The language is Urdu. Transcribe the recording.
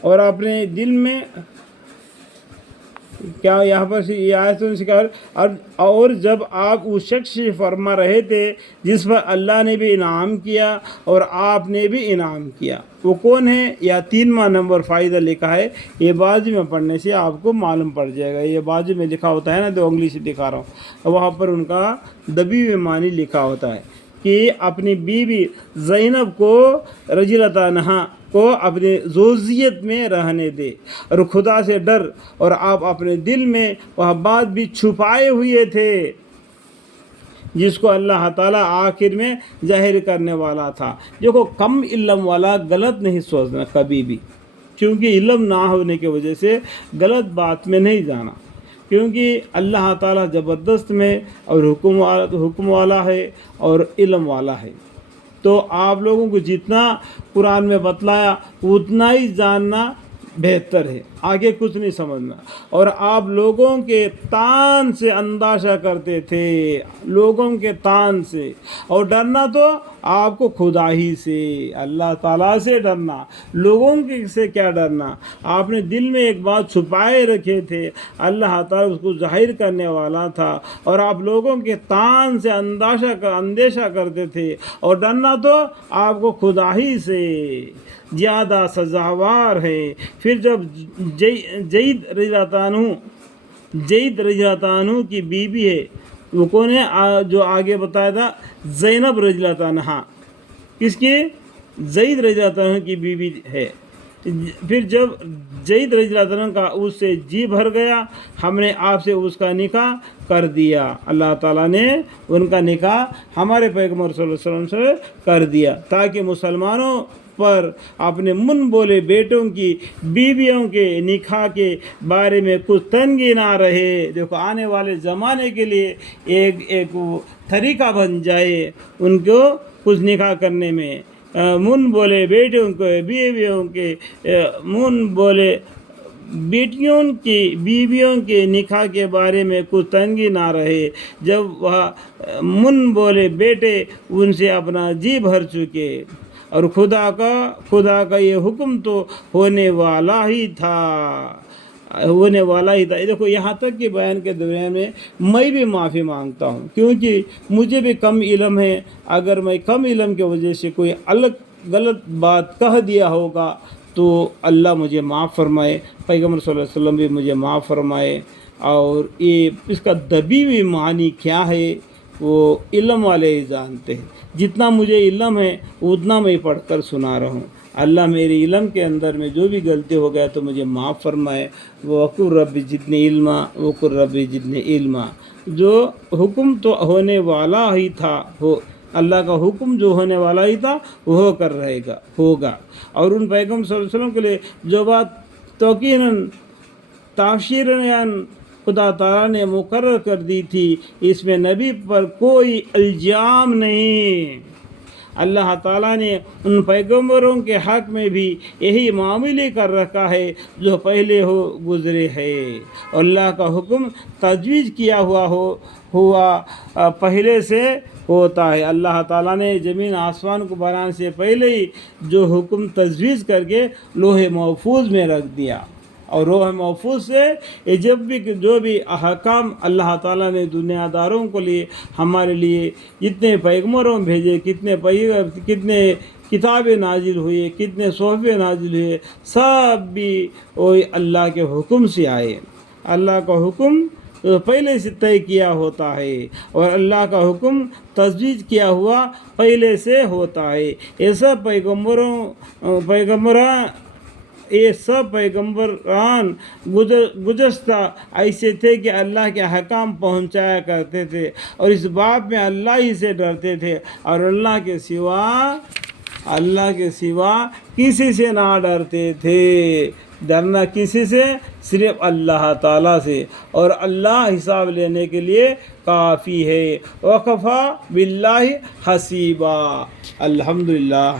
اور اپنے دل میں کیا یہاں پر یہ آیت سے سکھا، اور جب آپ اس شخص سے فرما رہے تھے جس پر اللہ نے بھی انعام کیا اور آپ نے بھی انعام کیا، وہ کون ہے؟ یا 3واں نمبر فائدہ لکھا ہے، یہ بازو میں پڑھنے سے آپ کو معلوم پڑ جائے گا۔ یہ بازو میں لکھا ہوتا ہے نا، تو انگلی سے دکھا رہا ہوں، وہاں پر ان کا دبی ہوئے معنی لکھا ہوتا ہے کہ اپنی بیوی زینب کو رضی اللہ عنہا کو اپنے زوجیت میں رہنے دے اور خدا سے ڈر، اور آپ اپنے دل میں وہ بات بھی چھپائے ہوئے تھے جس کو اللہ تعالیٰ آخر میں ظاہر کرنے والا تھا۔ دیکھو، کم علم والا غلط نہیں سوچنا کبھی بھی، کیونکہ علم نہ ہونے کی وجہ سے غلط بات میں نہیں جانا، کیونکہ اللہ تعالیٰ زبردست میں اور حکم والا ہے اور علم والا ہے۔ تو آپ لوگوں کو جتنا قرآن میں بتلایا اتنا ہی جاننا بہتر ہے، آگے کچھ نہیں سمجھنا۔ اور آپ لوگوں کے تان سے اندازہ کرتے تھے، لوگوں کے تان سے، اور ڈرنا تو آپ کو خدا ہی سے، اللہ تعالیٰ سے ڈرنا، لوگوں سے کیا ڈرنا۔ آپ نے دل میں ایک بات چھپائے رکھے تھے، اللہ تعالیٰ اس کو ظاہر کرنے والا تھا، اور آپ لوگوں کے تان سے اندیشہ کرتے تھے، اور ڈرنا تو آپ کو خدا ہی سے زیادہ سزاوار ہے۔ پھر جب زید رضی اللہ عنہ کی بیوی ہے، وہ کون ہے جو آگے بتایا تھا؟ زینب رضی اللہ عنہا، کس کی؟ زید رضی اللہ عنہ کی بیوی ہے۔ پھر جب زید رضی اللہ عنہ کا اس سے جی بھر گیا، ہم نے آپ سے اس کا نکاح کر دیا، اللہ تعالیٰ نے ان کا نکاح ہمارے پیغمبر صلی اللہ علیہ وسلم سے کر دیا، تاکہ مسلمانوں پر اپنے من بولے بیٹوں کی بیویوں کے نکاح کے بارے میں کچھ تنگی نہ رہے۔ دیکھو، آنے والے زمانے کے لیے ایک طریقہ بن جائے ان کو کچھ نکاح کرنے میں، من بولے بیٹوں کے بیویوں کے من بولے بیویوں کے نکاح کے بارے میں کچھ تنگی نہ رہے، جب وہ من بولے بیٹے ان سے اپنا جی بھر چکے، اور خدا کا یہ حکم تو ہونے والا ہی تھا۔ دیکھو، یہاں تک کہ بیان کے دوران میں بھی معافی مانگتا ہوں، کیونکہ مجھے بھی کم علم ہے۔ اگر میں کم علم کی وجہ سے کوئی غلط بات کہہ دیا ہوگا تو اللہ مجھے معاف فرمائے، پیغمبر صلی اللہ علیہ وسلم بھی مجھے معاف فرمائے۔ اور اس کا دبی ہوئی معنی کیا ہے وہ علم والے ہی جانتے ہیں، جتنا مجھے علم ہے اتنا میں پڑھ کر سنا رہا ہوں۔ اللہ میرے علم کے اندر میں جو بھی غلطی ہو گیا تو مجھے معاف فرمائے۔ وَقُلْ رَبِّ زِدْنِی عِلْمًا وَقُلْ رَبِّ زِدْنِی عِلْمًا۔ جو حکم تو ہونے والا ہی تھا، اللہ کا حکم جو ہونے والا ہی تھا وہ کر رہے گا، ہوگا۔ اور ان پیغمبر صلی اللہ علیہ وسلم کے لیے جو بات توقیناً تفسیراً خدا تعالیٰ نے مقرر کر دی تھی، اس میں نبی پر کوئی الزام نہیں۔ اللہ تعالیٰ نے ان پیغمبروں کے حق میں بھی یہی معاملے کر رکھا ہے جو پہلے گزرے ہے۔ اللہ کا حکم تجویز کیا ہوا پہلے سے ہوتا ہے۔ اللہ تعالیٰ نے زمین آسمان کو بنانے سے پہلے ہی جو حکم تجویز کر کے لوح محفوظ میں رکھ دیا، اور لوح محفوظ سے جو بھی احکام اللہ تعالیٰ نے دنیا داروں کو لیے ہمارے لیے جتنے پیغمبروں بھیجے، کتنے کتابیں نازل ہوئے، کتنے صحفے نازل ہوئے، سب بھی وہی اللہ کے حکم سے آئے۔ اللہ کا حکم پہلے سے طے کیا ہوتا ہے، اور اللہ کا حکم تجویز کیا ہوا پہلے سے ہوتا ہے۔ یہ سب پیغمبران گزشتہ ایسے تھے کہ اللہ کے حکام پہنچایا کرتے تھے، اور اس بات میں اللہ ہی سے ڈرتے تھے، اور اللہ کے سوا کسی سے نہ ڈرتے تھے۔ ڈرنا کسی سے؟ صرف اللہ تعالیٰ سے، اور اللہ حساب لینے کے لیے کافی ہے۔ وَقَفَى بِاللَّهِ حَسِيبًا۔ الحمدللہ۔